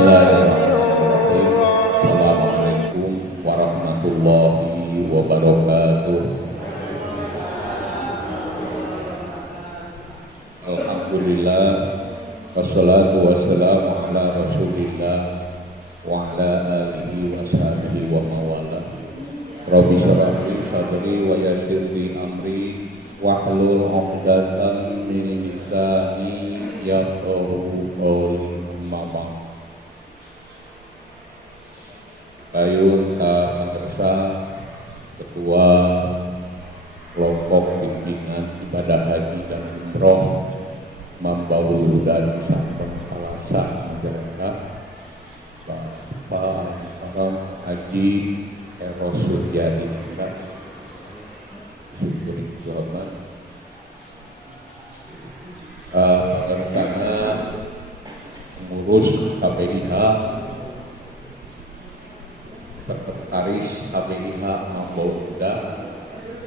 Bismillahirrahmanirrahim. Assalamualaikum warahmatullahi wabarakatuh. Alhamdulillah, wassalatu wassalamu ala rasulillah wa ala alihi wa sahbihi wa mawala. Rabbi shrah li sadri wa yassir li amri wahlul 'uqdatam min lisani yafqahu qawli. Kayun Intersa, Ketua Kelompok Bimbingan Ibadah Haji dan Umroh Mambaul dan Pesantren Al-Hasan Majalengka, Bapak Haji Eros Suryadi, Syukuri Johmat, bersama pengurus KPIH, Sekretaris KPIH Mambaul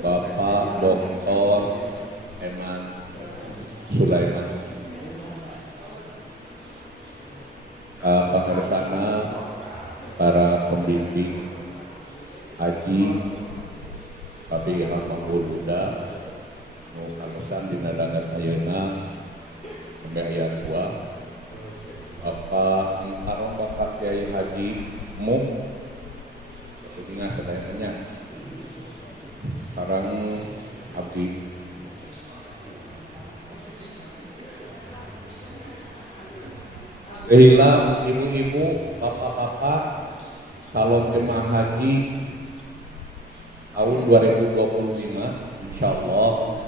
Bapak Dr. Eman Sulaiman, pemersana para pembimbing haji KPIH Mambaul Nukakesan di Nadangan Ayeuna Pembayaan Tua, Bapak Entarong Bapak Kiai Haji Muk Sedina sedayannya sekarang abdi kehilang ibu-ibu, bapak-bapak calon jemaah haji tahun 2025 insyaallah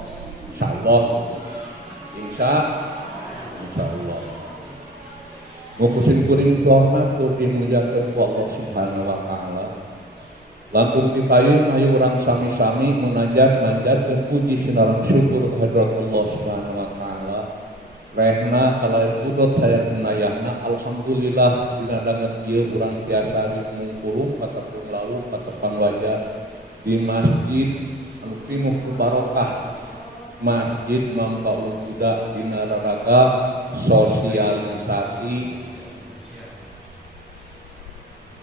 ngukusin kuring hormat tur dimuliakeun ku Allah Subhanahu wa taala. Langkung dipayung ayo urang sami-sami munajat dan puji sinalang syukur kehadrat Allah Subhanahu wa taala. Rehna kalau pudot saya menayahna alhamdulillah dina dangan ieu urang tiasa dimungkuluh ataupun lalu katepang wajah di masjid anu pinuh ku barokah, Masjid Mambaul Huda dina raraga sosialisasi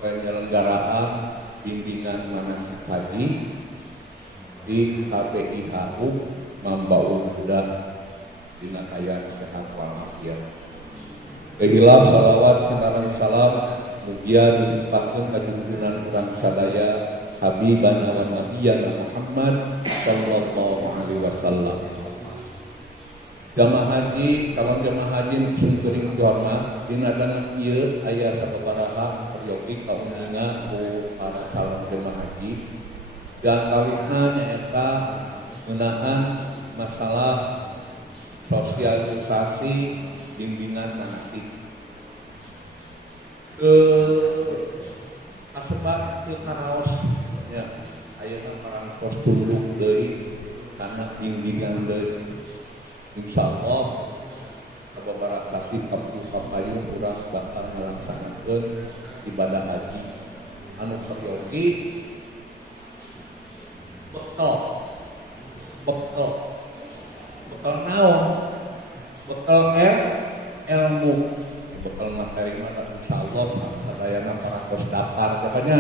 penyelenggaraan bimbingan manasik haji di KPIH Mambaul Huda dina kaya sehat walafiat. Kehilaf salawat sinaran salam mugia dilimpahkeun ka junjungan urang sadaya Habibana wa Nabiyana Muhammad sallallahu alaihi wasallam. Jamaah haji, calon jamaah haji nusun kuring hormat dina dana ieu aya sababaraha peryogi kaundingan ku para calon jemaah haji dan kawisna nyaeta ngeunaan masalah sosialisasi bimbingan manasik ke kasebat teu karaos ya ayeuna parangtos tunduk deui kana bimbingan deui insyaallah sababaraha sasi kapayun urang bakal ngalaksanakeun ibadah haji anu peryogi bekal naon, bekal ilmu, bekal materi mana insyaallah sadayana parantos daftar pokoknya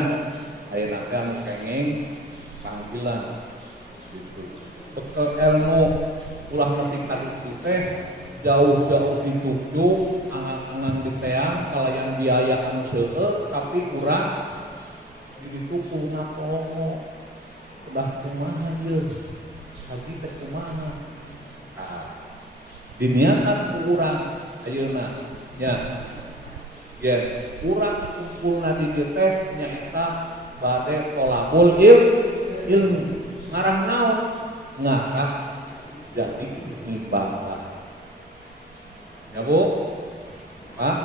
ayeuna teh anu kenging panggilan gitu. Bekal ilmu ulah nanti kali teh jauh-jauh dituju angan-angan diteang kalayan biaya anu seueur tapi kurang dituku napomo udah kumaha ieu haji teh kumaha diniatan ku urang ayeuna nya ge urang kumpulna di dieu teh nyaeta bade tolabul ilmu ngarang naon ngakak jadi ibadah. Ya Bu? Pak?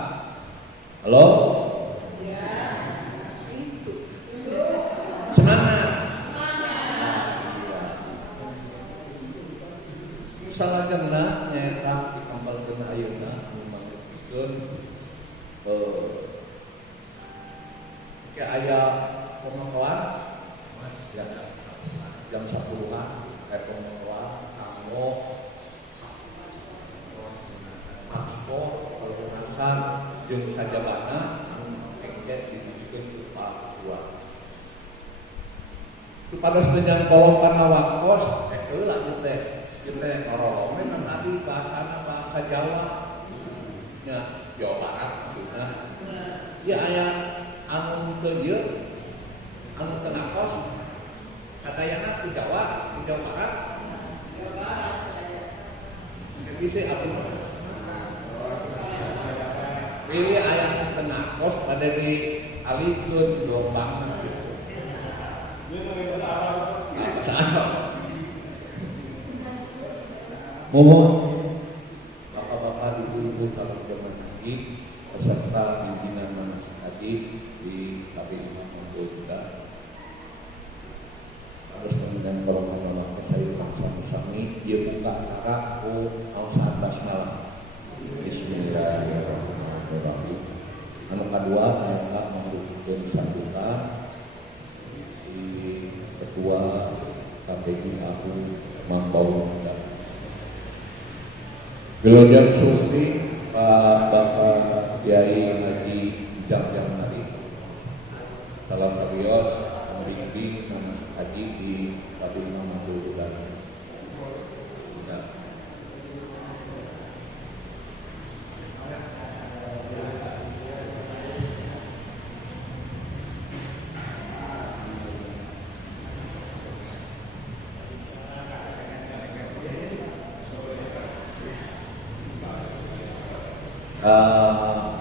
Halo? Ya. Semangat. Salajengna nyaeta dikembangkeun ayeuna mangeukeun ke aya pemengkolan jam 10-an pemengkolan kanggo paspor pelunasan jeung sajabana supados dengan kolong kana wakos lah kita ngorolongnya kan tadi bahasa Jawa ya Jawa Barat maksudnya ya ayah anu teu ieu anu teu ngakos katayana di Jawa Barat bisa apa pilih ayah teu ngakos pada di alihkeun gelombang gitu bahasa Arab mohon bapak-bapak, ibu-ibu calon jemaah haji beserta pimpinan manasik haji di KPU Mangkunegaran harus dengan golongan golongan kesayuran sami-sami dia buka acara ku ausah basmalah Bismillahirrahmanirrahim. Anu kedua ayat mendukung sambutan di ketua KPU aku Mangkunegaran. Gelonjang Sulti Pak Bapak Kiai Haji Jam Hari salah serius memiliki manasik haji di KPU Mangkunegaran.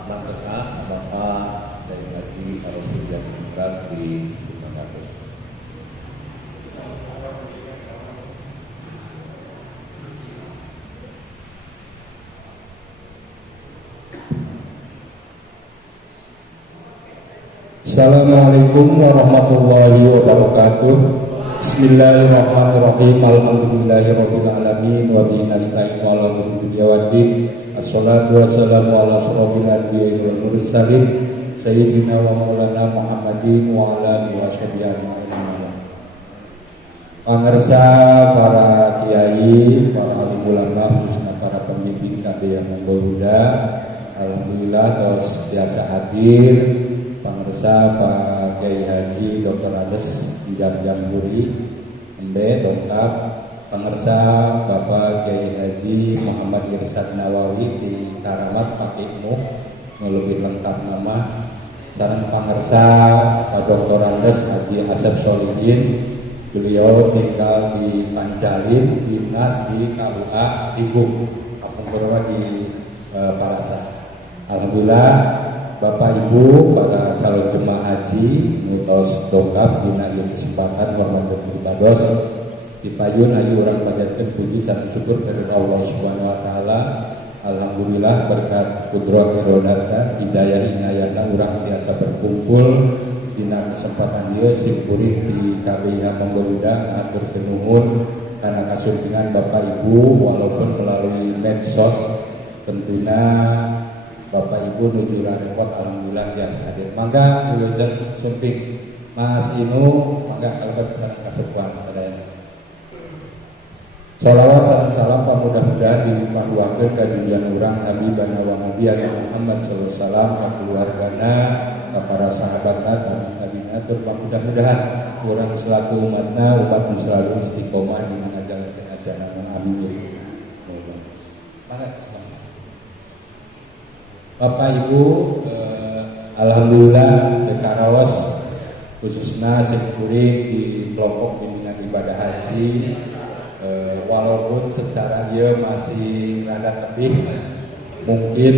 Langkah Bapak dari Haji Arifin Demokrat di Sumatera. Assalamualaikum warahmatullahi wabarakatuh. Bismillahirrahmanirrahim. Alhamdulillahirabbil alamin wa bihi nasta'in ala umuri dunya waddin. Assalatu wassalamu ala asyrofil anbiya'i wal mursalin sayyidina wa maulana Muhammadin wa ala alihi washabihi ajmain. Pangersa para kiai, para alim ulama, khususnya para pemimpin KPU Mangkunegaran, alhamdulillah terus biasa hadir. Pangersa Pak Kiai Haji Dr. Ades Jamjamburi Embe dongkap. Pangersa Bapak Kiai Haji Muhammad Irsad Nawawi di Karamat pakai mu lebih lengkap nama. Sareng pangersa Pak Dr. Andes Haji Asep Solihin, beliau tinggal di Pancalin, dinas di KUA Tigung, Kampung Purwa di Parasa. Alhamdulillah Bapak Ibu para calon jemaah haji mutos dongkap dina ieu kesempatan hormat pitados dipayun ayu urang panjatkeun puji sareng syukur kepada Allah Subhanahu wa taala. Alhamdulillah berkat kudrat irodata hidayah inayatna urang biasa berkumpul dina kesempatan ieu simpurih di KBIH Mangkunegaran atur nuhun kana kasurtingan Bapak Ibu walaupun melalui medsos tentunya Bapak Ibu nuju repot alhamdulillah biasa hadir. Mangga wilujeng sumping Mas Inu mangga kalebet sareng kasukuan sadaya. Salawat sareng salam pamudah-mudahan dilimpah ruahkeun ka junjungan urang Habibana wa Nabiyana Muhammad sallallahu alaihi wasallam ka keluargana ka para sahabatna tabi'in tur mudah-mudahan urang selaku umatna umat selalu istiqomah dina ngajalankeun ajaran amin. Mangga Bapak Ibu, alhamdulillah dekaraos khususnya sekuring di kelompok bimbingan ibadah haji, walaupun secara ia masih rada tebih, mungkin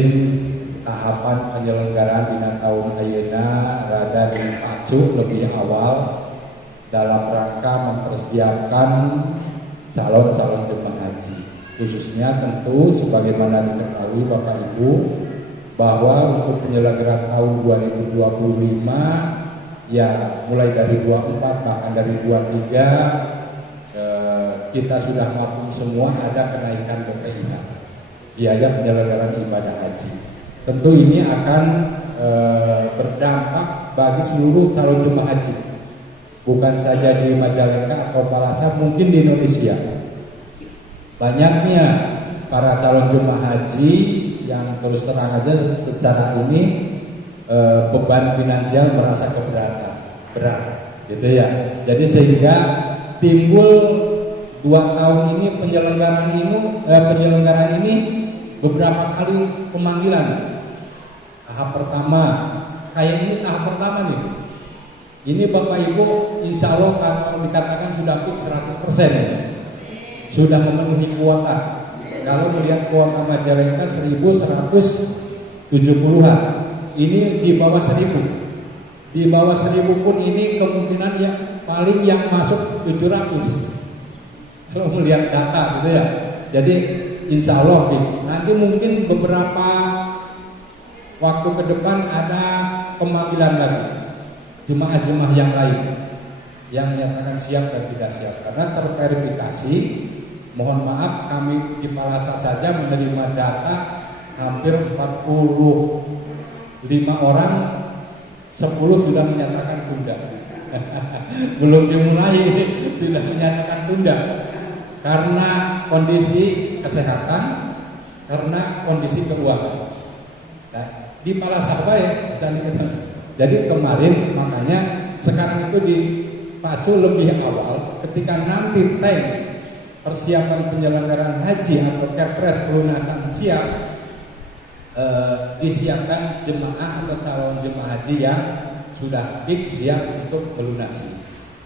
tahapan penyelenggaraan dina tahun ayeuna rada dipacu lebih awal dalam rangka mempersiapkan calon-calon jemaah haji. Khususnya tentu sebagaimana diketahui Bapak Ibu bahwa untuk penyelenggaraan tahun 2025 ya mulai dari 24 bahkan dari 23 kita sudah maklum semua ada kenaikan BPIH biaya penyelenggaraan ibadah haji. Tentu ini akan berdampak bagi seluruh calon jemaah haji, bukan saja di Majalengka atau Palasa, mungkin di Indonesia. Banyaknya para calon jemaah haji yang terus terang aja secara ini beban finansial merasa keberatan berat. gitu ya. Jadi sehingga timbul 2 tahun ini penyelenggaraan ini beberapa kali pemanggilan. Tahap pertama, kayak ini tahap pertama nih. Ini Bapak Ibu insya Allah kalau dikatakan sudah fix 100% ya. Sudah memenuhi kuota. Kalau melihat kuota Majalengka 1170-an, ini di bawah 1000. Di bawah 1000 pun ini kemungkinan yang paling yang masuk 700. Kalau melihat data gitu ya. Jadi insya Allah nanti mungkin beberapa waktu ke depan ada pemanggilan lagi jemaah-jemaah yang lain yang menyatakan siap dan tidak siap karena terverifikasi. Mohon maaf, kami di Palasa saja menerima data hampir 45 orang, 10 sudah menyatakan tunda. Belum dimulai sudah menyatakan tunda karena kondisi kesehatan, karena kondisi keuangan. Nah, di Palasa ya, jadi kemarin makanya sekarang itu dipacu lebih awal ketika nanti persiapan penyelenggaraan haji atau kepres pelunasan siap, disiapkan jemaah atau calon jemaah haji yang sudah fix siap untuk melunasi.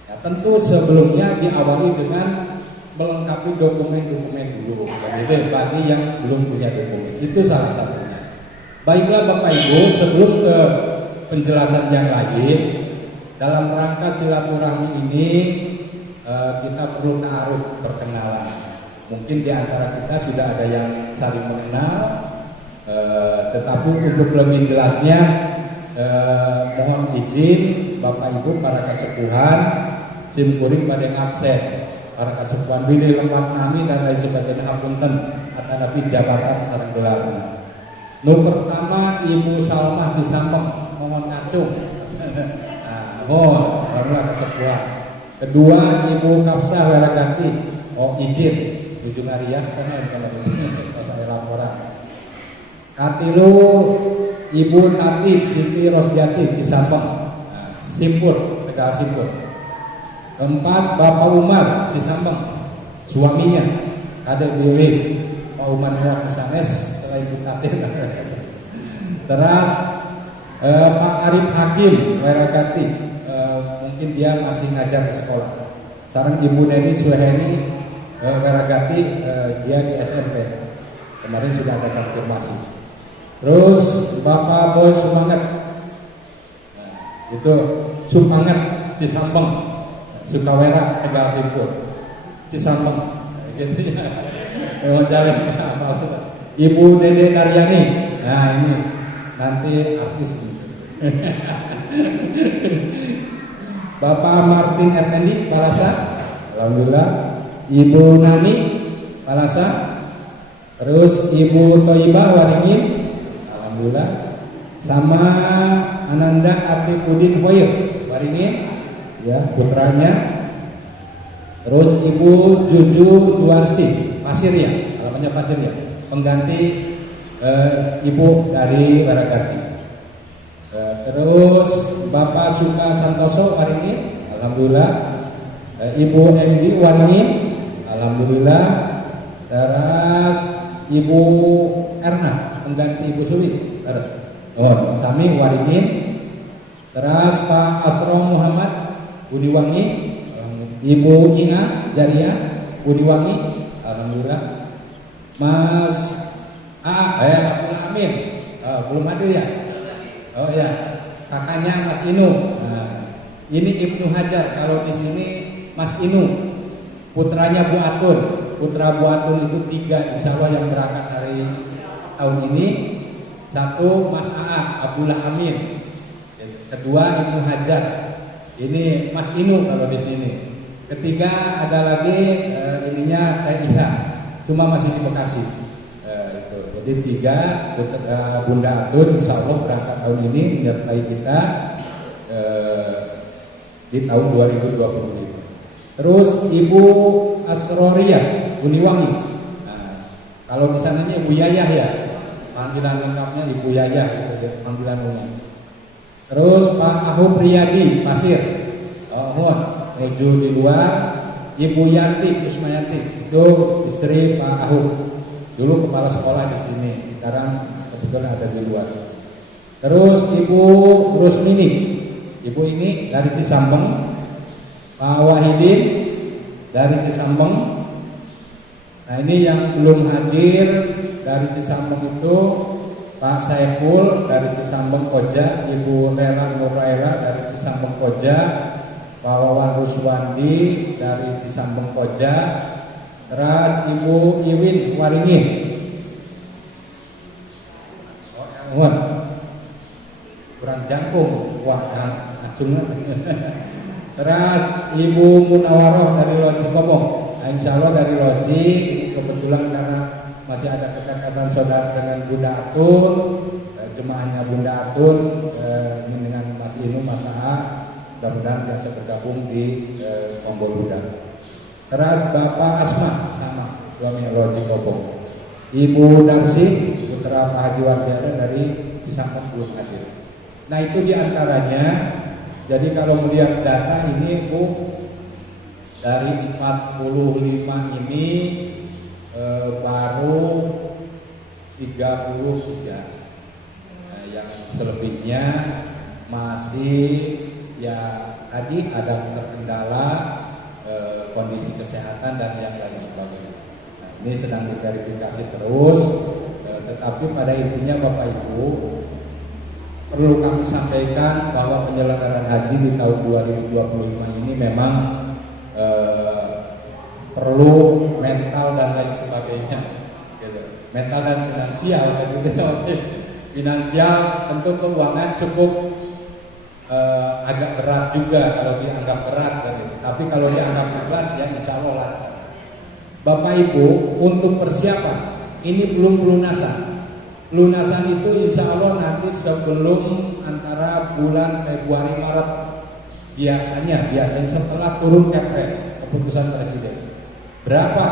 Ya, tentu sebelumnya diawali dengan melengkapi dokumen-dokumen dulu. Jadi bagi yang belum punya dokumen itu salah satunya. Baiklah Bapak Ibu, sebelum ke penjelasan yang lain, dalam rangka silaturahmi ini kita perlu ta'aruf, perkenalan. Mungkin di antara kita sudah ada yang saling mengenal, tetapi untuk lebih jelasnya mohon izin Bapak Ibu para kesepuhan simkuring pada yang absen, para kesepuhan bilih lempat nami dan lain sebagainya hapunten atanapi jabatan sareng gelar. Pertama Ibu Salmah di Sampeng, mohon ngacung. Nah, mohon barulah kesepuhan. Kedua Ibu Kapsah Weraganti, izin ujung Arias kan kalau ini saya laporan. Katilu Ibu Tati Siti Rosjati di Sampeng, nah, Simpur, Tegal Simpur. Keempat Bapak Umar di Sampeng, suaminya ada Billy Pak Umar Muhammad Musanes selain Ibu Tati. Terus Pak Arif Hakim Weraganti, mungkin dia masih ngajar di sekolah. Sekarang Ibu Neni Suheni Weraganti, dia di SMP. Kemarin sudah ada konfirmasi. Terus Bapak Boy Sumanget, nah, itu Sumanget di Sampeng, Sukawera Tegal Simpur, Cisampeng, gitu ya. Jalan Ibu Dede Naryani, nah ini nanti artis. Bapak Martin Effendi Palasa, alhamdulillah. Ibu Nani Palasa, terus Ibu Toibah Waringin, alhamdulillah. Sama Ananda Atifudin Hoyer Waringin, ya putranya. Terus Ibu Juju Juarsi Pasirya, alamatnya Pasirya, pengganti Ibu dari Weraganti. Terus Bapak Suka Santoso Waringin, alhamdulillah. Ibu MD Waringin, alhamdulillah. Terus Ibu Erna pengganti Ibu Suwi. Terus Sami Waringin. Terus Pak Asro Muhammad Budiwangi, Ibu Inga Jaria Budiwangi, alhamdulillah. Mas Abdul Amin, belum hadir ya? Oh ya, kakaknya Mas Inu. Nah, ini Ibnu Hajar. Kalau di sini Mas Inu, putranya Bu Atun. Putra Bu Atun itu 3 insya Allah yang berangkat hari tahun ini. 1 Mas Abdullah Amin. Kedua Ibnu Hajar. Ini Mas Inu kalau di sini. Ketiga ada lagi ininya Teh Iha, cuma masih di Bekasi. Itu. Jadi 3 Bunda Atun insya Allah berangkat tahun ini menyertai kita di tahun 2025. Terus Ibu Asroria Uniwangi. Nah, kalau di sananya Ibu Yayah ya, panggilan lengkapnya Ibu Yayah, panggilan umum. Terus Pak Ahu Priyadi Pasir, menuju di luar. Ibu Yanti Kusmayanti itu istri Pak Ahok, dulu kepala sekolah di sini, sekarang kebetulan ada di luar. Terus Ibu Rusmini, ibu ini dari Cisambeng. Pak Wahidin dari Cisambeng. Nah ini yang belum hadir dari Cisambeng itu Pak Saiful dari Cisambeng Koja, Ibu Lela Nuraela dari Cisambeng Koja, Pak Wawan Ruswandi dari Cisambeng Koja, terus Ibu Iwin Waringin, kurang jangkung, wah acungan. Terus Ibu Munawaroh dari Loji Kobong. Nah, insya Allah dari Loji ini kebetulan karena masih ada kedekatan saudara dengan Bunda Atun, jemaahnya Bunda Atun ini dengan Mas Inu, Mas A, mudah-mudahan bisa bergabung di Ombol Buddha. Terus Bapak Asma sama suami Loji Kobong. Ibu Darsi putra Pak Haji Wardiana dari Cisangkap belum hadir. Nah itu diantaranya. Jadi kalau melihat data ini Bu, dari 45 ini baru 33. Nah, yang selebihnya masih ya tadi ada terkendala kondisi kesehatan dan yang lain sebagainya. Nah, ini sedang diverifikasi terus, tetapi pada intinya Bapak Ibu perlu kami sampaikan bahwa penyelenggaraan haji di tahun 2025 ini memang perlu mental dan lain sebagainya, gitu. Mental dan finansial, gitu. Finansial tentu keuangan cukup agak berat juga kalau dianggap berat, gitu. Tapi kalau dianggap ikhlas ya insya Allah lancar. Bapak Ibu untuk persiapan ini belum pelunasan. Lunasan itu insya Allah nanti sebelum antara bulan Februari Maret biasanya setelah turun Kepres keputusan Presiden. Berapa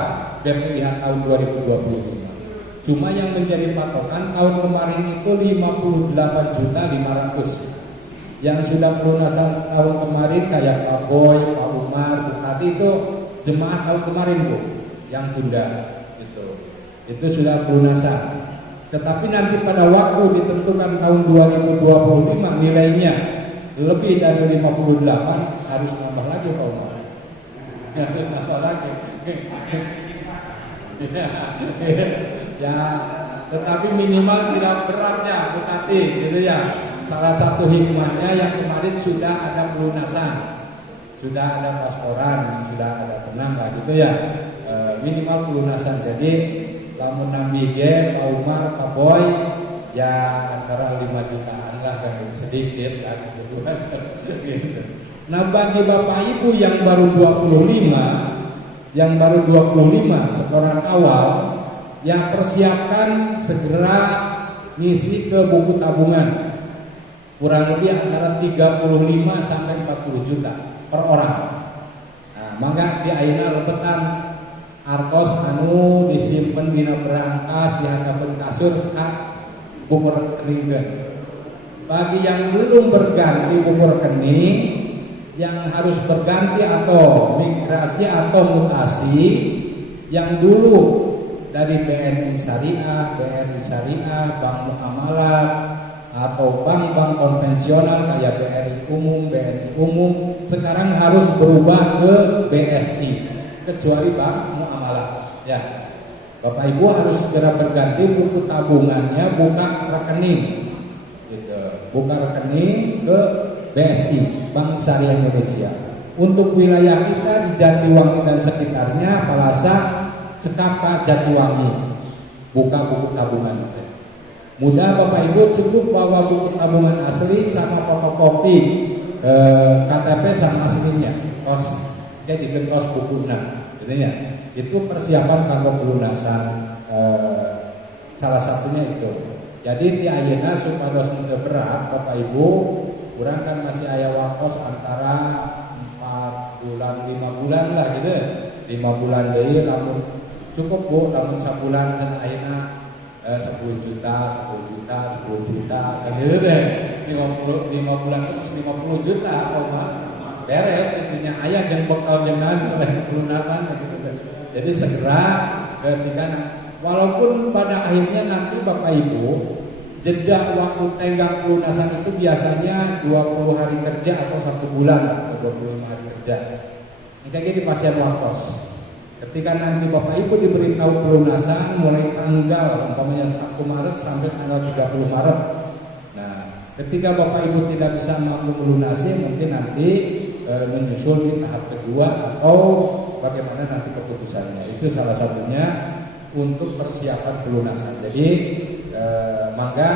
BPIH tahun 2025? Cuma yang menjadi patokan tahun kemarin itu 58.500.000. Yang sudah pelunasan tahun kemarin kayak Pak Boy, Pak Umar, Bupati itu jemaah tahun kemarin Bu, yang tunda itu sudah pelunasan. Tetapi nanti pada waktu ditentukan tahun 2025 nilainya lebih dari 58 harus tambah lagi Pak Umar. Harus tambah lagi. Ya, tetapi minimal tidak beratnya Bupati, gitu ya. Salah satu hikmahnya yang kemarin sudah ada pelunasan, sudah ada pasporan, sudah ada penambah, gitu ya. Minimal pelunasan. Jadi lamun nambige Pak Umar, Pak Boy ya antara 5 jutaan lah kan, sedikit lah gitu. Nah bagi Bapak Ibu yang baru 25 setoran awal yang persiapkan segera ngisi ke buku tabungan kurang lebih antara 35 sampai 40 juta per orang. Nah maka di ayeuna lebetan artos anu disimpen dina berangkas di handapun kasur buku rekening. Bagi yang belum berganti buku rekening, yang harus berganti atau migrasi atau mutasi, yang dulu dari BNI Syariah, BRI Syariah, Bank Muamalat atau bank-bank konvensional kayak BRI Umum, BNI Umum, sekarang harus berubah ke BSI, kecuali Bank Muamalat. Ya, Bapak Ibu harus segera berganti buku tabungannya, buka rekening, gitu. Buka rekening ke BSI, Bank Syariah Indonesia. Untuk wilayah kita di Jatiwangi dan sekitarnya, Palasa, Cekapa, Jatiwangi, buka buku tabungan itu. Mudah Bapak Ibu cukup bawa buku tabungan asli sama fotokopi KTP sama aslinya, kos jadi kos buku gitu ya. Itu persiapan kanggo pelunasan, salah satunya itu. Jadi di ayeuna supados teu berat Bapak Ibu, kurang kan masih aya wakos antara 4 bulan 5 bulan lah gitu. 5 bulan deui lamun cukup Bu, lamun sabulan cenah ayeuna 10 juta kan gitu deh. 5 bulan terus 50 juta Pak. beres intinya ayah yang bekal jenengan soleh pelunasan gitu. Jadi segera ketika walaupun pada akhirnya nanti Bapak Ibu jeda waktu tenggang pelunasan itu biasanya 20 hari kerja atau 1 bulan atau 25 hari kerja. Ini kayak gini pasien waktos. Ketika nanti Bapak Ibu diberitahu pelunasan mulai tanggal umpamanya 1 Maret sampai tanggal 30 Maret. Nah, ketika Bapak Ibu tidak bisa mampu melunasi, mungkin nanti menyusul di tahap kedua atau bagaimana nanti keputusannya. Itu salah satunya untuk persiapan pelunasan. Jadi maka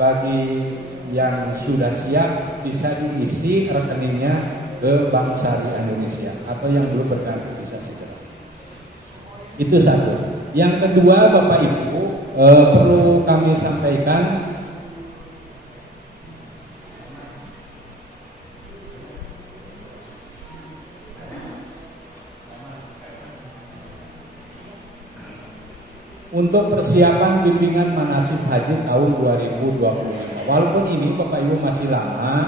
bagi yang sudah siap bisa diisi rekeningnya ke Bank Syariah Indonesia atau yang belum berkartu bisa segera. Itu satu. Yang kedua Bapak Ibu perlu kami sampaikan untuk persiapan bimbingan manasik haji tahun 2025. Walaupun ini Bapak Ibu masih lama,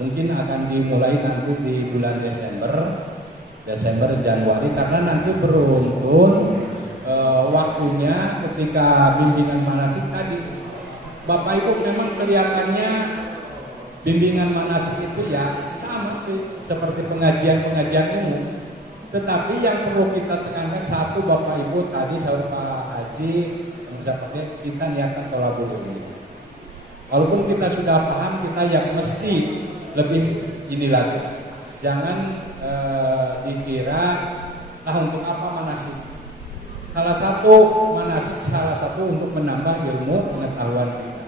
mungkin akan dimulai nanti di bulan Desember Januari karena nanti beruntun waktunya ketika bimbingan manasik tadi. Bapak Ibu memang kelihatannya bimbingan manasik itu ya sama sih seperti pengajian umum. Tetapi yang perlu kita tekankan satu Bapak Ibu tadi sahur Pak Haji misalnya kita niatkan kolaborasi. Walaupun kita sudah paham kita yang mesti lebih ini lagi. Jangan dikira untuk apa manasik. Salah satu untuk menambah ilmu pengetahuan kita.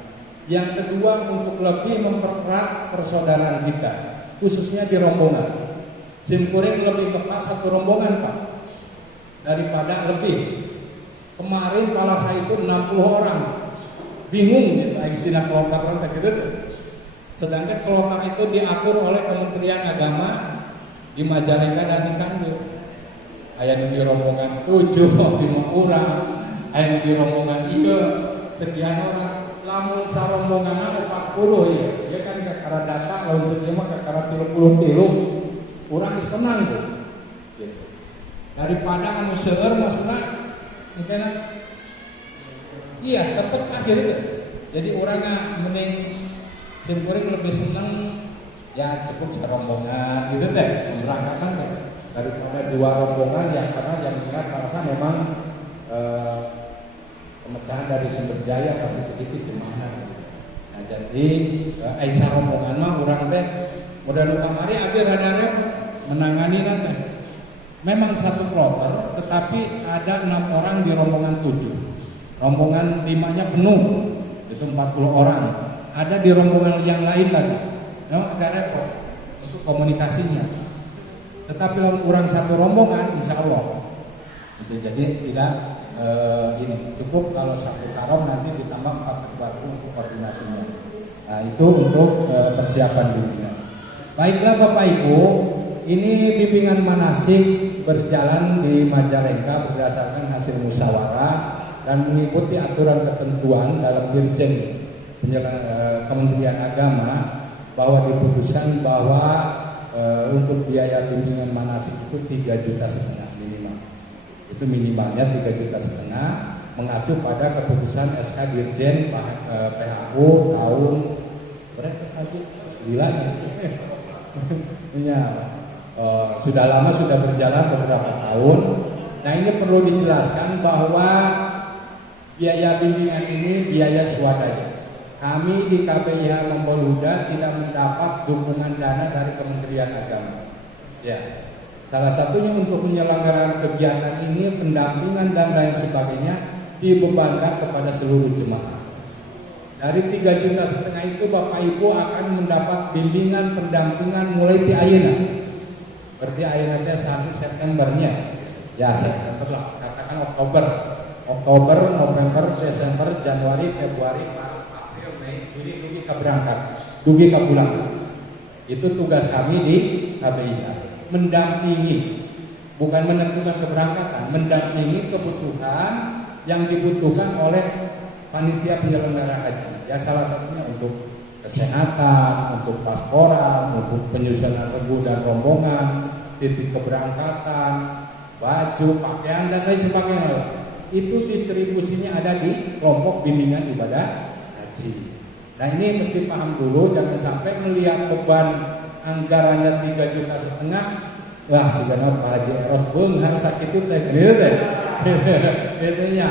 Yang kedua untuk lebih mempererat persaudaraan kita, khususnya di rombongan. Simkuring lebih kepas satu rombongan Pak daripada lebih. Kemarin pala saya itu 60 orang, bingung gitu, istilah kelompok gitu. Sedangkan kelompok itu diatur oleh Kementerian Agama di Majalengka dan di Kandur. Ayat di rombongan 7, 5 orang, ayat di rombongan 3, sekian orang. Lamun sarombongan 40 ya kan kakara data lawan sedema kakara 30 orang senang tuh. Gitu. Daripada anu seueur maksudna mungkin iya tepat akhirnya. Jadi orangnya mending simkuring lebih senang ya cukup serombongan gitu teh memberangkatkan teh daripada 2 rombongan yang karena yang ingat merasa memang pemecahan dari sumber daya pasti sedikit gimana. Nah jadi Aisyah rombongan mah orang teh mudah kamari abi rada menangani nanti. Memang satu kloter tetapi ada 6 orang di rombongan 7. Rombongan 5-nya penuh. Itu 40 orang. Ada di rombongan yang lain lagi. Nah, agak repot untuk komunikasinya. Tetapi kalau kurang satu rombongan insya Allah. Jadi tidak ini cukup kalau satu karom nanti ditambah 4 baru untuk koordinasinya. Nah itu untuk persiapan bimbingan. Baiklah Bapak Ibu, ini bimbingan manasik berjalan di Majalengka berdasarkan hasil musyawarah dan mengikuti aturan ketentuan dalam Dirjen Kementerian Agama bahwa diputuskan bahwa untuk biaya bimbingan manasik itu 3,5 juta minimal. Itu minimalnya 3,5 juta mengacu pada keputusan SK Dirjen PHU tahun berapa lagi 9 ya. Sudah lama sudah berjalan beberapa tahun. Nah ini perlu dijelaskan bahwa biaya bimbingan ini biaya swadaya. Kami di KPIH Mempermudah tidak mendapat dukungan dana dari Kementerian Agama. Ya, salah satunya untuk penyelenggaraan kegiatan ini pendampingan dan lain sebagainya dibebankan kepada seluruh jemaah. Dari 3,5 juta itu Bapak Ibu akan mendapat bimbingan pendampingan mulai di ayeuna. Berarti ayeuna teh sasi Septembernya. Ya September lah, katakan Oktober, November, Desember, Januari, Februari, Maret, April, Mei, Juni, dugi keberangkat, dugi ke pulang. Itu tugas kami di KBIH, mendampingi, bukan menentukan keberangkatan, mendampingi kebutuhan yang dibutuhkan oleh panitia penyelenggara haji. Ya salah satunya untuk kesehatan, untuk pasporan, untuk penyusunan regu dan rombongan, titik keberangkatan, baju, pakaian dan lain sebagainya. Itu distribusinya ada di kelompok bimbingan ibadah haji. Nah ini mesti paham dulu, jangan sampai melihat beban anggarannya 3,5 juta, wah segala Pak Haji Eros beunghar sakit itu teh itunya.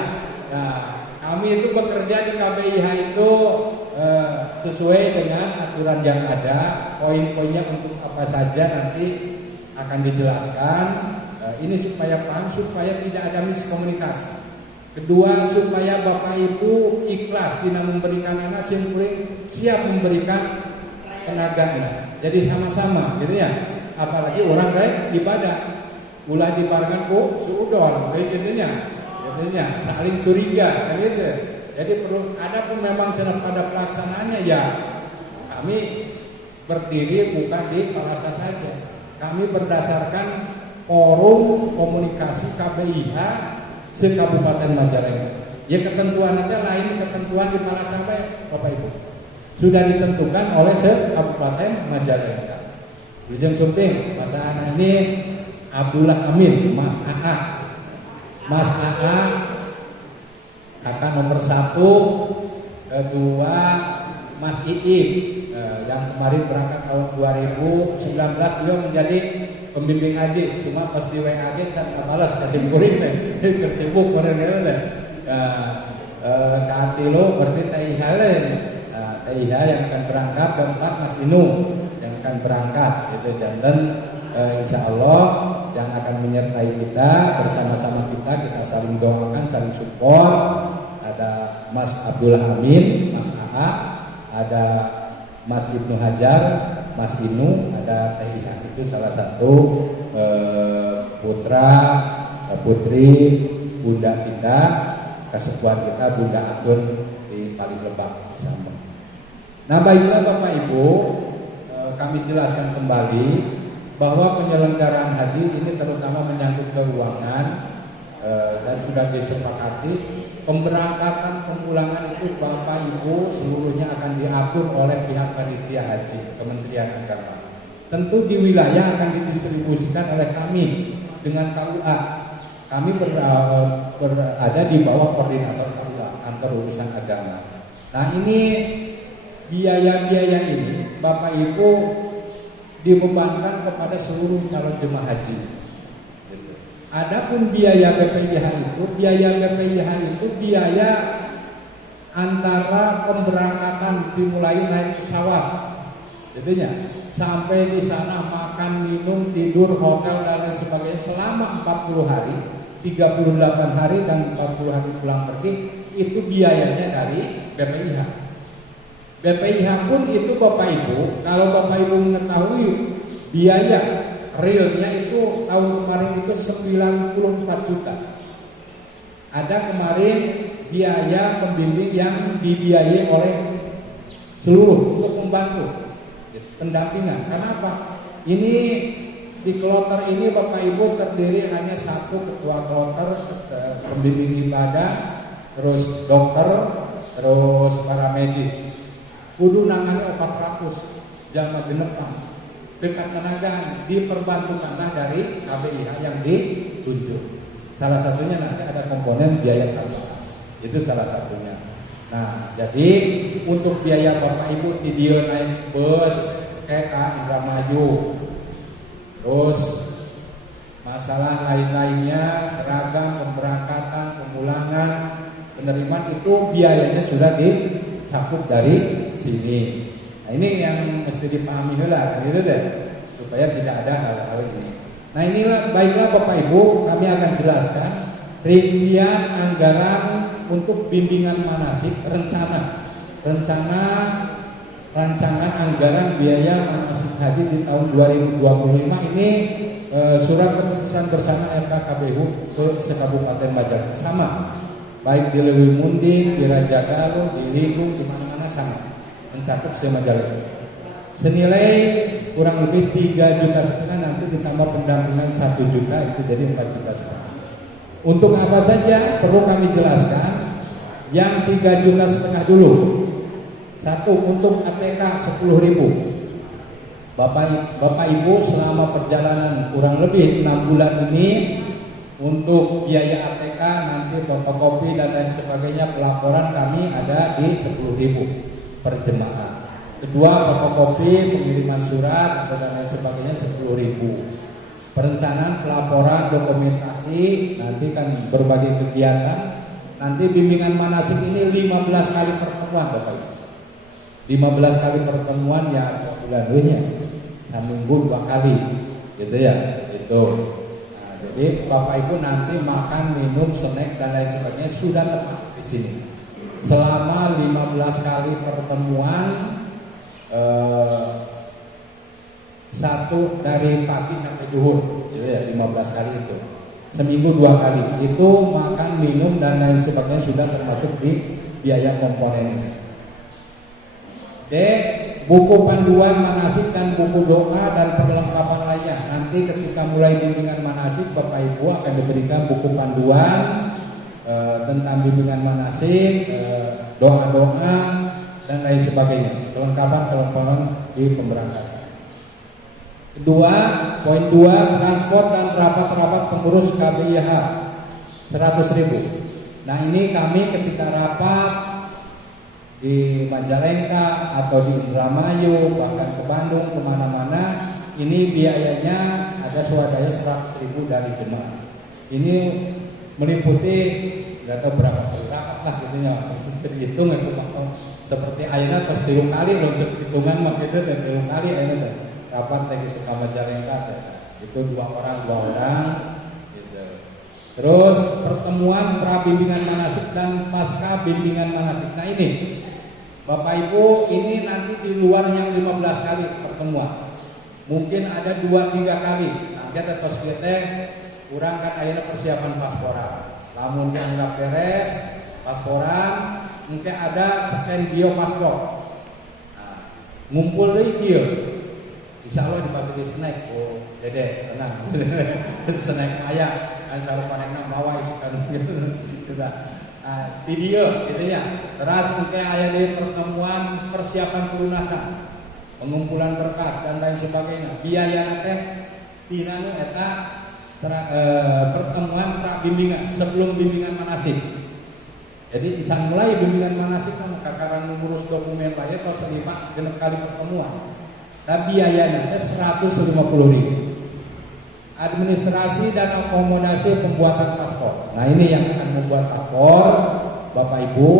Nah, kami itu bekerja di KBIH itu sesuai dengan aturan yang ada, poin-poinnya untuk apa saja nanti akan dijelaskan. Ini supaya paham, supaya tidak ada miskomunikasi. Kedua, supaya Bapak Ibu ikhlas tidak memberikan anak simpulin siap memberikan tenaganya. Jadi sama-sama, gitu ya. Apalagi orang rek ibadah, ulah dibarengan ku suudon, jadinya saling curiga, kan gitu. Jadi perlu ada pun memang cara pada pelaksanaannya ya. Kami berdiri bukan di Palasa saja. Kami berdasarkan forum komunikasi KBIH se-Kabupaten Majalengka. Ya ketentuannya lain ketentuan di Palasa Bapak Ibu. Sudah ditentukan oleh se-Kabupaten Majalengka. Lujeng Sumping, Mas Ana ini Abdullah Amin, Mas AA. Mas AA kakak nomor 1, kedua Mas Iib yang kemarin berangkat tahun 2019 beliau menjadi pembimbing haji, cuma pas di WA kan nggak balas kasih kuring teh, tersibuk kemarin teh. Kaantilo berarti TIH TIH yang akan berangkat, keempat Mas Inu yang akan berangkat itu jantan insya Allah yang akan menyertai kita bersama-sama kita saling doakan, saling support. Ada Mas Abdullah Amin, Mas AA, ada Mas Ibnu Hajar, Mas Inu, ada TIH. Itu salah satu putra putri bunda kita, kesepuan kita Bunda Atun di Paling Lebak sama. Nah baiklah Bapak Ibu, kami jelaskan kembali bahwa penyelenggaraan haji ini terutama menyangkut keuangan dan sudah disepakati pemberangkatan pemulangan itu Bapak Ibu seluruhnya akan diatur oleh pihak panitia haji Kementerian Agama. Tentu di wilayah akan didistribusikan oleh kami dengan KUA. Kami berada di bawah koordinator KUA, kantor urusan agama. Nah ini biaya-biaya ini Bapak Ibu dibebankan kepada seluruh calon jemaah haji. Adapun biaya BPIH itu biaya antara pemberangkatan dimulai naik pesawat, jadinya sampai di sana makan, minum, tidur, hotel dan lain sebagainya selama 40 hari, 38 hari dan 40 hari pulang pergi itu biayanya dari BPIH. BPIH pun itu Bapak Ibu, kalau Bapak Ibu mengetahui biaya realnya itu tahun kemarin itu 94 juta. Ada kemarin biaya pembimbing yang dibiayai oleh seluruh untuk membantu pendampingan. Kenapa? Ini di kloter ini Bapak Ibu terdiri hanya satu ketua kloter, pembimbing ibadah, terus dokter, terus para medis. Kudu nangani 400 jamaah genepang. Dekat tenagaan diperbantukanlah dari KBIH yang ditunjuk. Salah satunya nanti ada komponen biaya tambahan. Itu salah satunya. Nah, jadi untuk biaya Bapak Ibu dia naik bus kereta Indramayu. Terus masalah lain-lainnya, seragam, pemberangkatan, pemulangan, penerimaan itu biayanya sudah dicakup dari sini. Nah ini yang mesti dipahami lah, gitu deh, supaya tidak ada hal-hal ini. Nah inilah baiklah Bapak Ibu, kami akan jelaskan rincian anggaran untuk bimbingan manasik, rancangan anggaran biaya manasik haji di tahun 2025 ini surat keputusan bersama RKKBHU ke Kabupaten Majalengka sama, baik di Lewi Munding, di Raja Galuh, di Ligung, di mana-mana sama. Mencakup se-Majalengka. Senilai kurang lebih 3,5 juta nanti ditambah pendampingan 1 juta itu jadi 4,5 juta. Untuk apa saja perlu kami jelaskan. Yang 3,5 juta dulu Satu, untuk ATK 10.000. Bapak Ibu selama perjalanan kurang lebih 6 bulan ini, untuk biaya ATK nanti fotokopi dan lain sebagainya, pelaporan kami ada di 10.000 per jemaah. Kedua, fotokopi, pengiriman surat atau dan lain sebagainya 10.000. Perencanaan, pelaporan, dokumentasi, nanti kan berbagai kegiatan. Nanti bimbingan manasik ini 15 kali pertemuan Bapak Ibu. 15 kali pertemuan ya bulan-bulannya, seminggu 2 kali, gitu ya, itu. Nah, jadi Bapak Ibu nanti makan, minum, snack dan lain sebagainya sudah termasuk di sini. Selama 15 kali pertemuan, satu dari pagi sampai zuhur, gitu ya, 15 kali itu. Seminggu 2 kali, itu makan, minum dan lain sebagainya sudah termasuk di biaya komponen ini. D. Buku panduan manasik dan buku doa dan perlengkapan lainnya. Nanti ketika mulai bimbingan manasik, Bapak Ibu akan diberikan buku panduan tentang bimbingan manasik, doa-doa dan lain sebagainya. Kelengkapan di pemberangkatan. Kedua, poin 2, transport dan rapat-rapat pengurus KBIH 100.000. Nah, ini kami ketika rapat di Majalengka atau di Indramayu, bahkan ke Bandung, kemana-mana, ini biayanya ada swadaya 100.000 dari jemaah. Ini meliputi nggak tahu berapa kali rapat lah gitunya, maksudnya dihitung aku bakal seperti ayeuna tos 3 kali loncat hitungan mah gitu dan 3 kali ayeuna rapat teh gitu ke Majalengka teh. Itu 2 orang gitu. Terus pertemuan pra bimbingan manasik dan pasca bimbingan manasik. Nah, ini Bapak Ibu, ini nanti di luar yang 15 kali pertemuan. Mungkin ada 2-3 kali. Nah, kita tos kita kurang kan ayeuna persiapan pasporan. Lamun dianggap beres pasporan, mungkin ada scan bio paspor. Nah, ngumpul deui kieu. Insyaallah dibagi snack. Oh, dede, tenang. Snack aya, kan sarupanena mawa isikan gitu. Video gitu ya. Terus mungkin aya di pertemuan persiapan pelunasan, pengumpulan berkas dan lain sebagainya. Biaya teh dina nu eta pertemuan pra bimbingan sebelum bimbingan manasik. Jadi can mulai bimbingan manasik maka karang ngurus dokumen bae tos 5 kali pertemuan. Dan biayanya teh 150.000. Administrasi dan akomodasi pembuatan paspor. Nah, ini yang akan membuat paspor, Bapak Ibu,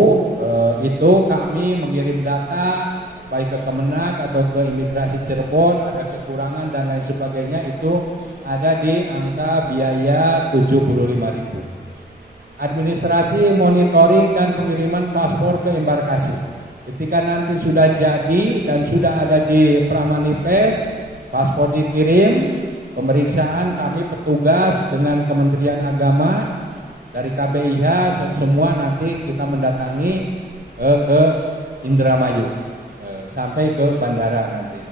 itu kami mengirim data baik ke Kemenak atau ke Imigrasi Cirebon, ada kekurangan dan lain sebagainya, itu ada di angka biaya 75.000. Administrasi, monitoring dan pengiriman paspor ke embarkasi. Ketika nanti sudah jadi dan sudah ada di pramanifest, paspor dikirim, pemeriksaan kami petugas dengan Kementerian Agama dari KBIH semua nanti kita mendatangi ke Indramayu sampai ke bandara nanti.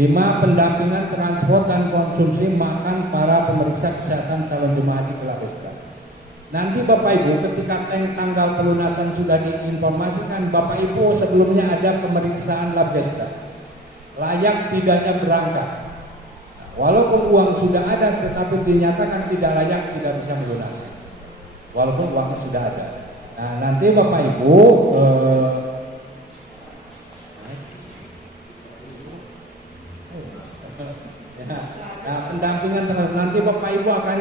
5. Pendampingan transport dan konsumsi makan para pemeriksa kesehatan calon jemaah haji ke Labesta. Nanti Bapak Ibu ketika tanggal pelunasan sudah diinformasikan, Bapak Ibu sebelumnya ada pemeriksaan Labesta, layak tidaknya berangkat. Walaupun uang sudah ada tetapi dinyatakan tidak layak, tidak bisa melunasi. Walaupun uangnya sudah ada. Nah, nanti Bapak Ibu pendampingan nanti Bapak Ibu akan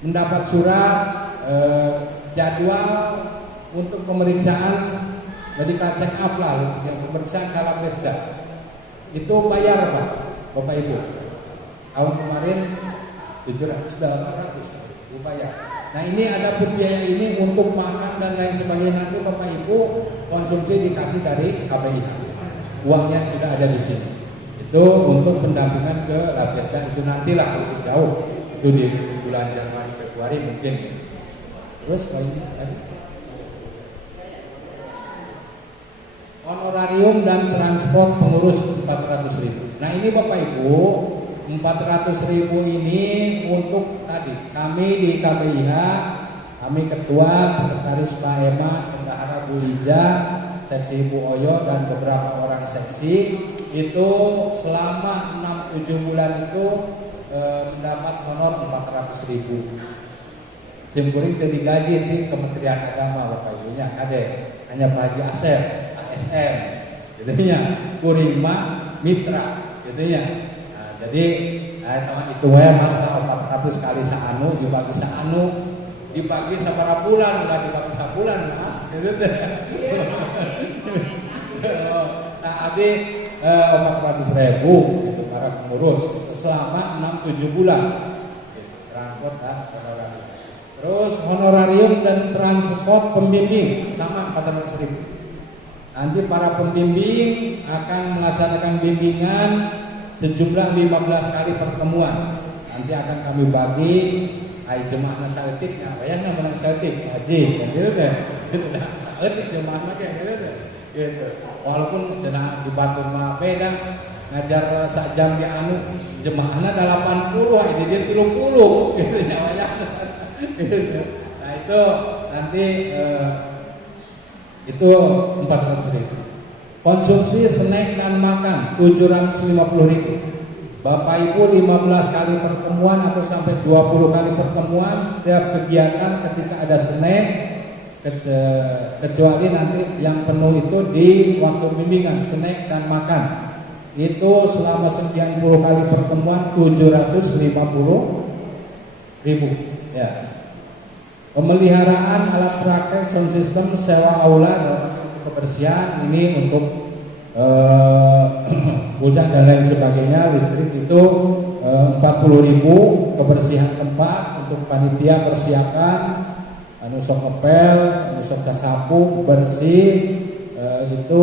mendapat surat jadwal untuk pemeriksaan medical check up lah, pemeriksaan Kalabesda. Itu bayar Pak, Bapak Ibu. Tahun kemarin 700 bayar. Nah, ini ada pun biaya ini untuk makan dan lain sebagainya, nanti Bapak Ibu konsumsi dikasih dari KBIH. Uangnya sudah ada di sini. Itu untuk pendampingan ke Labesta, itu nantilah harus jauh. Itu di bulan Januari Februari mungkin. Terus ini tadi honorarium dan transport pengurus 400.000. Nah, ini Bapak Ibu 400.000 ini untuk tadi kami di KBIH, kami ketua, sekretaris Pak Ema, bendahara Bu Lija, seksi Ibu Oyo dan beberapa orang seksi itu selama 6-7 bulan itu mendapat honor 400.000. Jempuring dari gaji di Kementerian Agama Bapak Ibunya kade hanya Pak Haji Asep ASN jadinya kuring mah mitra jadinya. Nah, jadi itu ya masa 400 kali saanu dibagi saanu dibagi sabaraha bulan nggak dibagi sabulan Mas gitu teh. Nah, abi 400.000 itu para pengurus selama 6-7 bulan transport dan honorarium. Terus honorarium dan transport pembimbing sama 400.000. Nanti para pembimbing akan melaksanakan bimbingan sejumlah 15 kali pertemuan. Nanti akan kami bagi jemaah saeutiknya, bayangna menang saeutik haji gitu teh. Itu dah saeutik jemaahna kayak gitu teh. Gitu. Walaupun cenah di Batu mah beda ngajar sak jam di anu jemaahna 80 ini dia 30 gitu nya wayahna. Gitu. Nah itu nanti itu 400.000. Konsumsi snack dan makan 750.000. Bapak Ibu 15 kali pertemuan atau sampai 20 kali pertemuan tiap kegiatan ketika ada snack kecuali nanti yang penuh itu di waktu bimbingan snack dan makan itu selama 90 kali pertemuan 750.000 ya. Pemeliharaan alat praktek sound system sewa aula dan kebersihan ini untuk pulsa dan lain sebagainya listrik itu 40.000 kebersihan tempat untuk panitia persiapan anu sok ngepel, anu sok sasapu bersih itu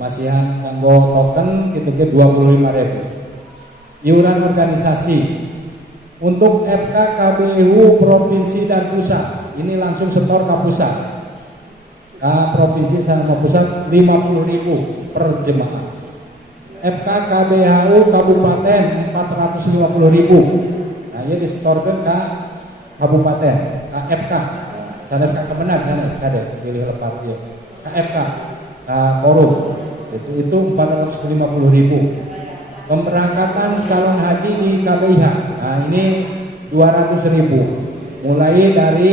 masihan kanggo token gitu ke 25.000. Iuran organisasi untuk FK KBU provinsi dan pusat ini langsung setor ke pusat. Provinsi sama pusat 50.000 per jemaah. FK KBHU kabupaten 450.000. Nah, ini disetorkan ke kabupaten, ke FK. Sanes ka kebenar sanes kade pilih lepat ieu. Ke FK, ke Korum. Itu 450.000. Pemberangkatan calon haji di KBIH. Nah, ini 200.000. Mulai dari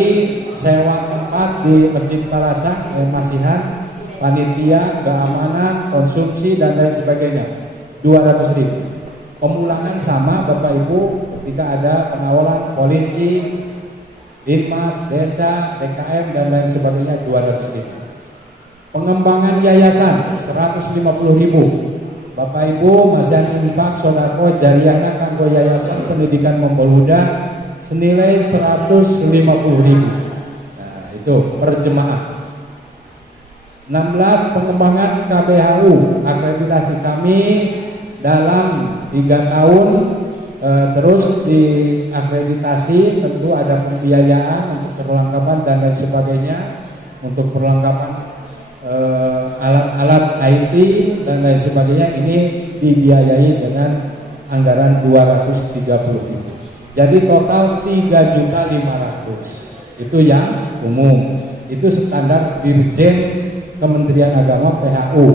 sewa tempat di Masjid Parasak, Masihan, panitia, keamanan, konsumsi dan lain sebagainya 200.000. Pemulangan sama Bapak Ibu ketika ada pengawalan polisi, Dinmas, desa, DKM dan lain sebagainya 200.000. Pengembangan yayasan 150.000. Bapak Ibu masih infak sodako jariahna kanggo yayasan pendidikan Memboluda senilai 150.000. Nah, itu per jemaah. 16 pengembangan KBHU akreditasi kami dalam 3 tahun terus diakreditasi tentu ada pembiayaan untuk perlengkapan dan lain sebagainya untuk perlengkapan alat-alat IT dan lain sebagainya ini dibiayai dengan anggaran 230.000. Jadi total 3.500.000 itu yang umum itu standar Dirjen Kementerian Agama PHU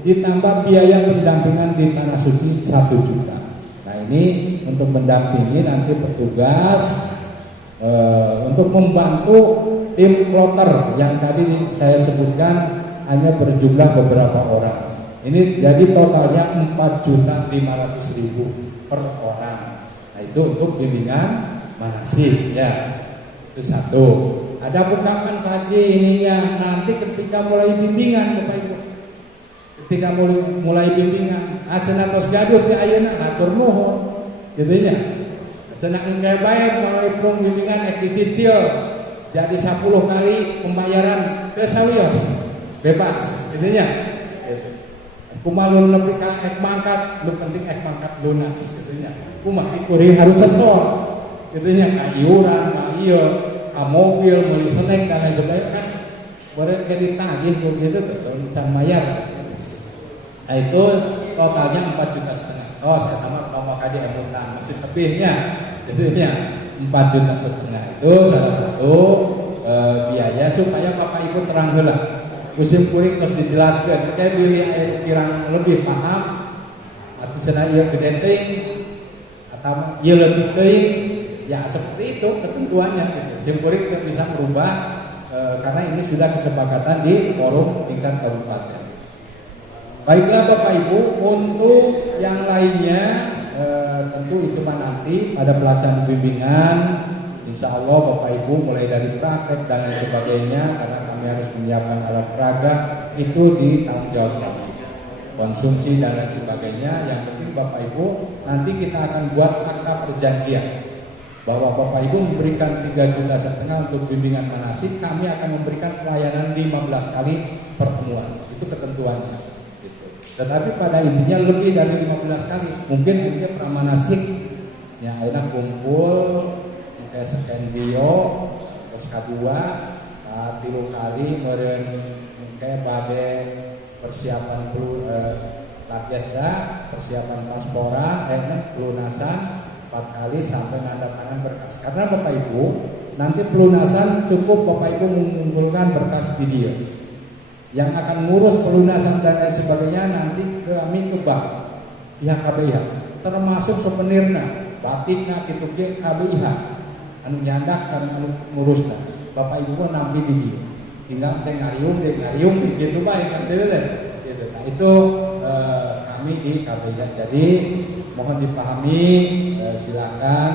ditambah biaya pendampingan di Tanah Suci 1 juta. Nah ini untuk mendampingi nanti petugas untuk membantu tim kloter yang tadi saya sebutkan hanya berjumlah beberapa orang. Ini jadi totalnya 4.500.000 per orang. Nah itu untuk bimbingan manasik ya. Itu satu. Ada kapan kaji ininya nanti ketika mulai bimbingan Bapak Ibu. Ketika mulai bimbingan, acenah tos gadut di ayeuna atur nuhun. Gitu nya. Acenah engke bae mulai bimbingan ek dicicil jadi 10 kali pembayaran geus sawios. Bebas, gitu nya. Gitu. Kumaha lebih ka ek mangkat, lu penting ek mangkat lunas gitu nya. Kumaha dikuring harus setor. Gitu nya ka iuran, ka ieu mobil, beli snack dan lain sebagainya kan boleh kayak ditagih gitu can mayar. Nah itu totalnya 4,5 juta. Oh saya tambah tambah kadi emunang masih lebihnya, jadinya 4,5 juta. Itu salah satu biaya supaya Bapak Ibu terang heula. musim kuring terus dijelaskan kayak pilih air kirang lebih paham atau sana ieu gede teuing atau ieu leutik teuing ya seperti itu ketentuannya gitu. Musim kuring bisa merubah karena ini sudah kesepakatan di forum tingkat kabupaten. Baiklah Bapak Ibu, untuk yang lainnya tentu itu nanti pada pelaksanaan bimbingan insya Allah Bapak Ibu mulai dari praktek dan lain sebagainya karena kami harus menyiapkan alat peraga itu di tanggung jawab kami konsumsi dan lain sebagainya. Yang penting Bapak Ibu nanti kita akan buat akta perjanjian bahwa Bapak Ibu memberikan 3,5 juta untuk bimbingan manasik, kami akan memberikan pelayanan 15 kali pertemuan, itu ketentuannya gitu. Tetapi pada intinya lebih dari 15 kali mungkin intinya pramanasik yang enak kumpul kayak scan bio terus kedua 3 kali meureun kayak bade persiapan Latkesda, persiapan paspora, pelunasan 4 kali sampai nanda tangan berkas. Karena Bapak Ibu nanti pelunasan cukup Bapak Ibu mengumpulkan berkas video. Yang akan ngurus pelunasan dan lain sebagainya nanti kami ke bank pihak KBIH, termasuk souvenirna, batikna kitu ge KBIH anu nyandak sareng anu ngurusna. Bapak Ibu nampi di dieu. Tinggal teh ngariung gitu bae kan gitu. Nah itu kami di KBIH. Jadi mohon dipahami, silakan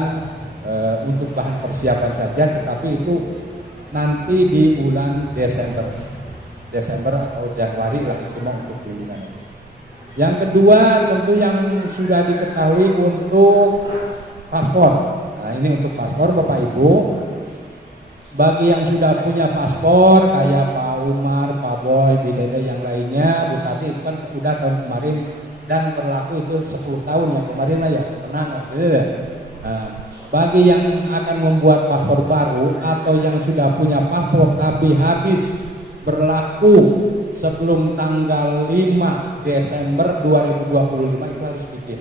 untuk bahan persiapan saja, tetapi itu nanti di bulan Desember atau Januari lah itu mau untuk bimbingan. Yang kedua tentu yang sudah diketahui untuk paspor. Nah ini untuk paspor Bapak Ibu, bagi yang sudah punya paspor kayak Pak Umar, Pak Boy, Bidede yang lainnya, Bu Tati itu kan udah tahun kemarin dan berlaku itu 10 tahun yang kemarin lah ya, tenang. Bagi yang akan membuat paspor baru atau yang sudah punya paspor tapi habis berlaku sebelum tanggal 5 Desember 2025 itu harus bikin.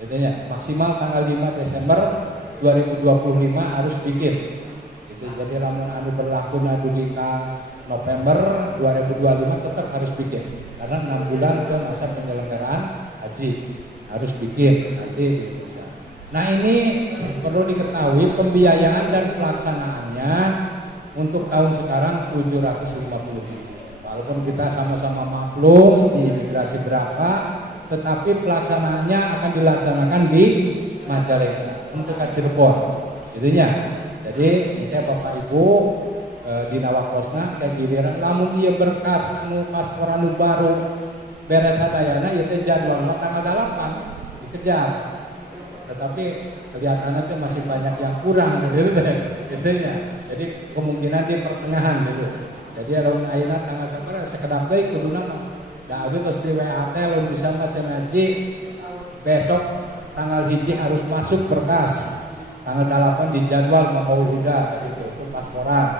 Jadinya maksimal tanggal 5 Desember 2025 harus bikin. Itu jadi lamun anu berlaku di November 2025 tetap harus bikin. Karena 6 bulan ke masa penyelenggaraan haji harus bikin nanti bisa. Nah ini perlu diketahui pembiayaan dan pelaksanaannya untuk tahun sekarang 750.000. Walaupun kita sama-sama maklum di imigrasi berapa, tetapi pelaksanaannya akan dilaksanakan di Majalengka untuk Cirebon. Itunya. Jadi ya Bapak Ibu di Nawakosna kayak giliran lamun ieu berkas anu paspor anu baru beres sadayana ieu teh jadwalna tanggal 8 dikejar. Tetapi kelihatannya tuh masih banyak yang kurang gitu ya. Jadi kemungkinan di pertengahan gitu. Jadi lamun ayeuna tanggal sabaraha sakedap deui kuduna mah. Da abi terus di WA teh lamun bisa maca ngaji besok tanggal 1 harus masuk berkas. Tanggal 8 di jadwal mau udah gitu itu pasporan.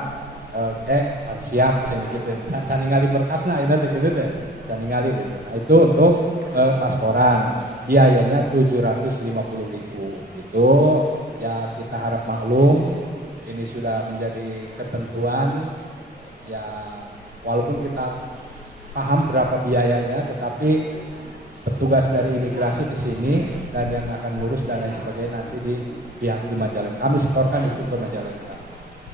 Siang gitu. Can ningali berkasna ayeuna gitu teh. Can ningali gitu. Itu untuk pasporan. Biayanya 750.000. Itu ya kita harap maklum, ini sudah menjadi ketentuan ya, walaupun kita paham berapa biayanya, tetapi petugas dari imigrasi di sini dan yang akan lurus dan lain sebagainya nanti di pihak di Majalengka, kami setorkan itu ke Majalengka.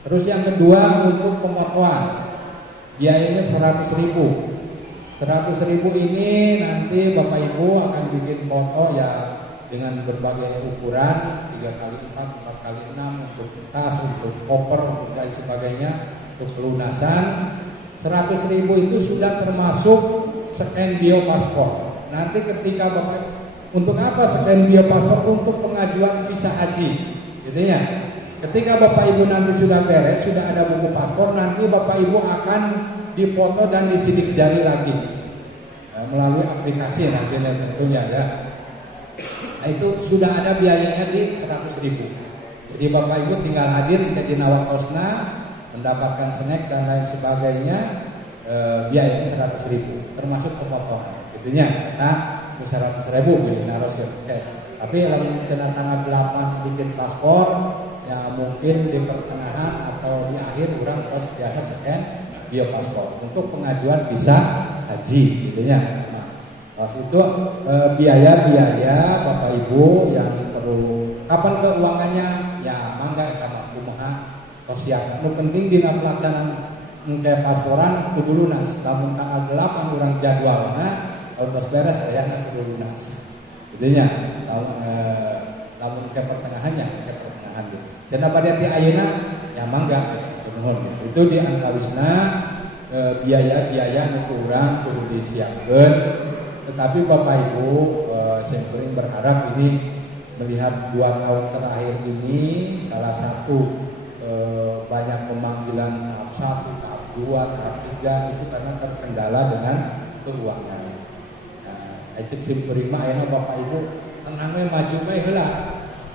Terus yang kedua untuk pemotoan biayanya 100.000 ini nanti Bapak Ibu akan bikin foto ya dengan berbagai ukuran 3x4, 4x6 untuk tas, untuk koper, untuk lain sebagainya, untuk pelunasan. 100.000 itu sudah termasuk scan bio paspor. Nanti ketika Bapak, untuk apa scan bio paspor? Untuk pengajuan visa haji, gitu ya. Ketika Bapak Ibu nanti sudah beres, sudah ada buku paspor, nanti Bapak Ibu akan dipoto dan disidik jari lagi melalui aplikasi nanti tentunya ya. Nah, itu sudah ada biayanya di 100.000. Jadi Bapak Ibu tinggal hadir di Nawakosna mendapatkan snack dan lain sebagainya, biayanya 100.000 termasuk pemotongan gitunya. Nah 100.000 beli naros ya. Tapi kalau kena tanggal 8 bikin paspor ya mungkin di pertengahan atau di akhir orang kos biasa scan biopaspor untuk pengajuan visa haji gitu ya. Nah, pas itu biaya-biaya Bapak Ibu yang perlu kapan keuangannya ya mangga eta mah kumaha tos siap. Nu penting dina pelaksanaan engke pasporan kudu lunas. Lamun tanggal 8 urang jadwalna tos beres ayana kudu lunas. Gitu nya. Lamun ke pertengahannya, gitu. Cenah pada ti ayeuna ya mangga nuhun gitu. Itu di antawisna biaya-biaya nu urang kudu disiapkeun. Tetapi Bapak Ibu saya berharap ini melihat 2 tahun terakhir ini salah satu banyak pemanggilan tahap 1, tahap 2, tahap 3 itu karena terkendala dengan keuangan. Nah, itu simperima ayeuna Bapak Ibu tenang we maju we heula.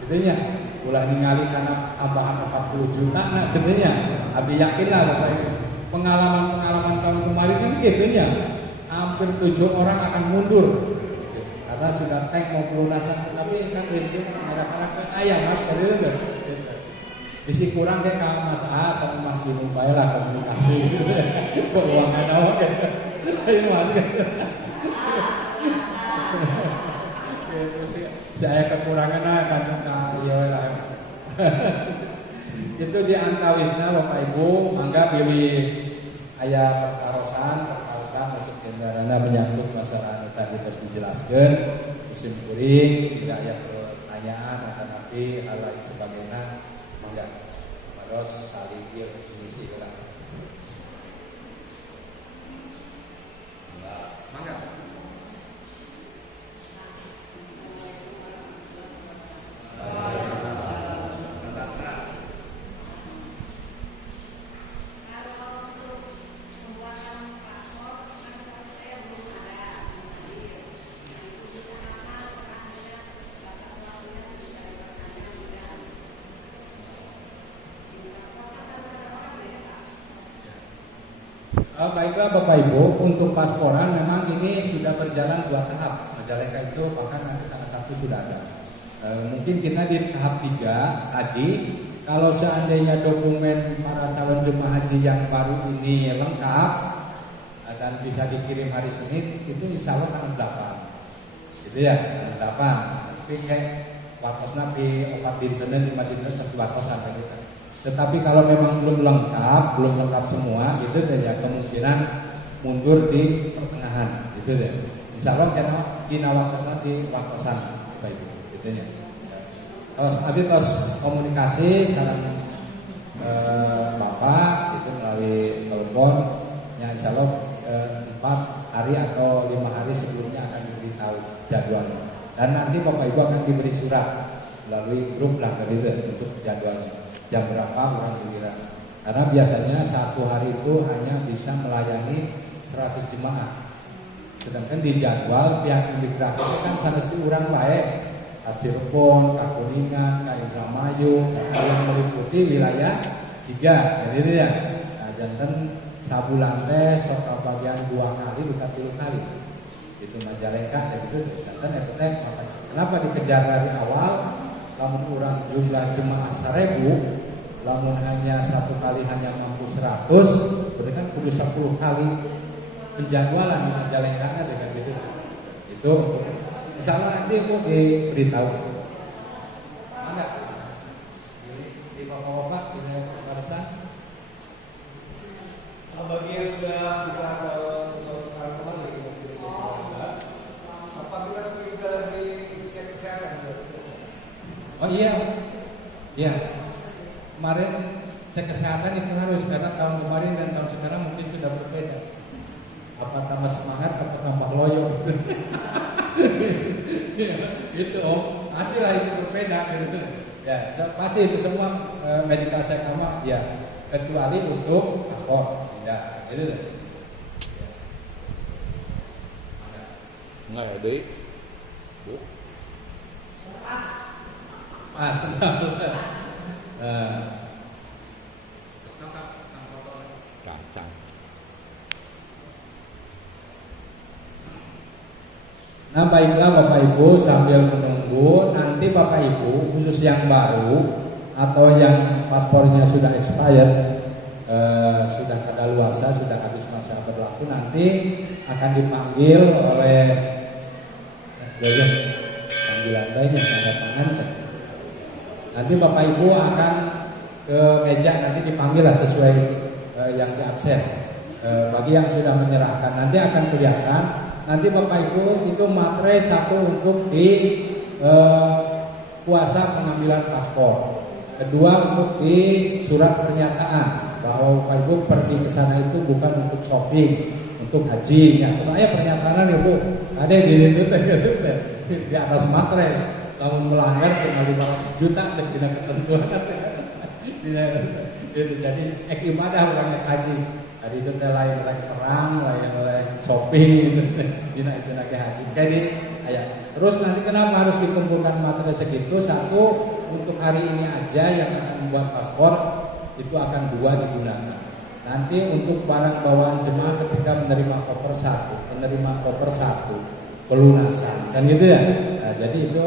Kitu nya. Ulah ningali kana tambahan 40 juta nah kitu nya. Abi yakinlah Bapak Ibu. Pengalaman-pengalaman tahun kemarin kan kitu nya. Hampir 7 orang akan mundur. Karena sudah tank mau pelunasan tapi kan rezeki kadang-kadang aya Mas kada itu. Bisi kurang kayak Mas A sama Mas Dino bae lah komunikasi gitu. Kok uang ada oke. Ayo Mas. Saya kekurangan kan iya lah. Itu di antawisna Bapak Ibu mangga pilih aya pertarosan masuk kendaraan menyangkut masalah tadi terus dijelaskan musim kuring tidak ada pertanyaan akan nanti hal lain sebagainya mangga terus saling mengisi ulang mangga. Baiklah Bapak Ibu, untuk pasporan memang ini sudah berjalan 2 tahap. Majalengka itu bahkan nanti tanggal 1 sudah ada. Mungkin kita di tahap 3 tadi, kalau seandainya dokumen para calon jemaah haji yang baru ini lengkap dan bisa dikirim hari Senin, itu insya Allah tanggal 8. Gitu ya, tanggal 8. Tapi kayak wakosna di 4 dinten 5 dinten ke wakos sampai kita. Tetapi kalau memang belum lengkap semua, itu ya kemungkinan mundur di pertengahan, gitu ya. Insya Allah karena di nawakosan di wakosan, baik, gitu ya. Terus komunikasi saran Bapak itu melalui telepon, yang Insya Allah 4 hari atau 5 hari sebelumnya akan diberitahu jadwalnya. Dan nanti Bapak Ibu akan diberi surat melalui grup lah gitu untuk jadwalnya. Jam berapa orang giliran. Karena biasanya 1 hari itu hanya bisa melayani 100 jemaah. Sedangkan di jadwal pihak imigrasi itu kan sanesti urang wae. Ka Cirebon, ka Kuningan, ka Indramayu, yang meliputi wilayah 3. Jadi itu ya. Nah, janten sabulan teh sok bagian 2 kali bukan 3 kali. Itu Majalengka itu janten eta teh kenapa dikejar dari awal? Lamun urang jumlah jemaah 1000, lamun hanya 1 kali hanya mampu 100, berarti kan kudu 10 kali penjadwalan di Majalengka dengan gitu. Itu insya Allah nanti aku diberitahu. Mana? Di bapak-bapak di Barusan. Bagi yang sudah kita sekarang kemarin apa kita sudah lagi cek kesehatan? Oh iya, iya. Kemarin cek kesehatan itu harus karena tahun kemarin dan tahun sekarang mungkin sudah berbeda. Apa tambah semangat, apa tambah loyo. Gitu om, pasti lah itu berbeda gitu. Ya, pasti itu semua medical check up ya, kecuali untuk paspor. Ya, itu deh. Enggak ya, Dek? Bu. Kacang. Nah baiklah Bapak Ibu sambil menunggu nanti Bapak Ibu khusus yang baru atau yang paspornya sudah expired sudah kada kadaluarsa, sudah habis masa berlaku, nanti akan dipanggil oleh panggilan lainnya tanda tangan. Nanti Bapak Ibu akan ke meja, nanti dipanggil lah sesuai yang di absen. Bagi yang sudah menyerahkan nanti akan kelihatan. Nanti Bapak Ibu itu materai satu untuk di kuasa pengambilan paspor. Kedua untuk di surat pernyataan bahwa Bapak Ibu pergi ke sana itu bukan untuk shopping, untuk haji. Ya, saya pernyataan Ibu ada di situ di atas materai. Kalau melanggar cuma 500 juta cek tidak ketentuan. Itu jadi ibadah bukan haji. Tadi itu lain perang, lain shopping gitu. Dina itu lagi haji. Jadi terus nanti kenapa harus dikumpulkan materi segitu? Satu, untuk hari ini aja yang akan membuat paspor itu akan 2 digunakan. Nanti untuk barang bawaan jemaah ketika menerima koper 1, pelunasan kan gitu ya. Nah, jadi itu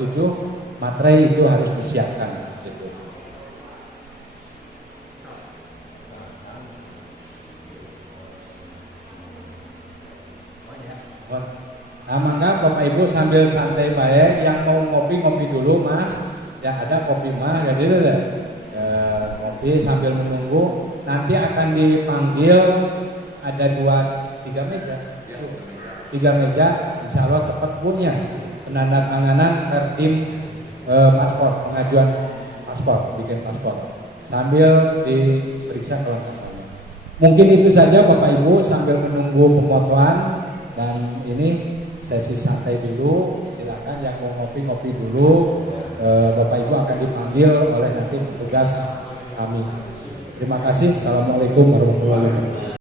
7 materi itu harus disiapkan gitu. Nah, maka Bapak Ibu sambil santai baik, yang mau ngopi dulu Mas, yang ada kopi mah ya gitu deh. Ngopi sambil menunggu, nanti akan dipanggil ada 2-3 meja. 3 meja, insya Allah cepat punya penandatanganan tertim paspor, pengajuan paspor, bikin paspor sambil diperiksa kelengkapannya. Mungkin itu saja Bapak Ibu sambil menunggu pemotoan, dan ini sesi santai dulu. Silakan yang mau ngopi dulu. Bapak Ibu akan dipanggil oleh nanti petugas kami. Terima kasih. Assalamualaikum warahmatullahi wabarakatuh.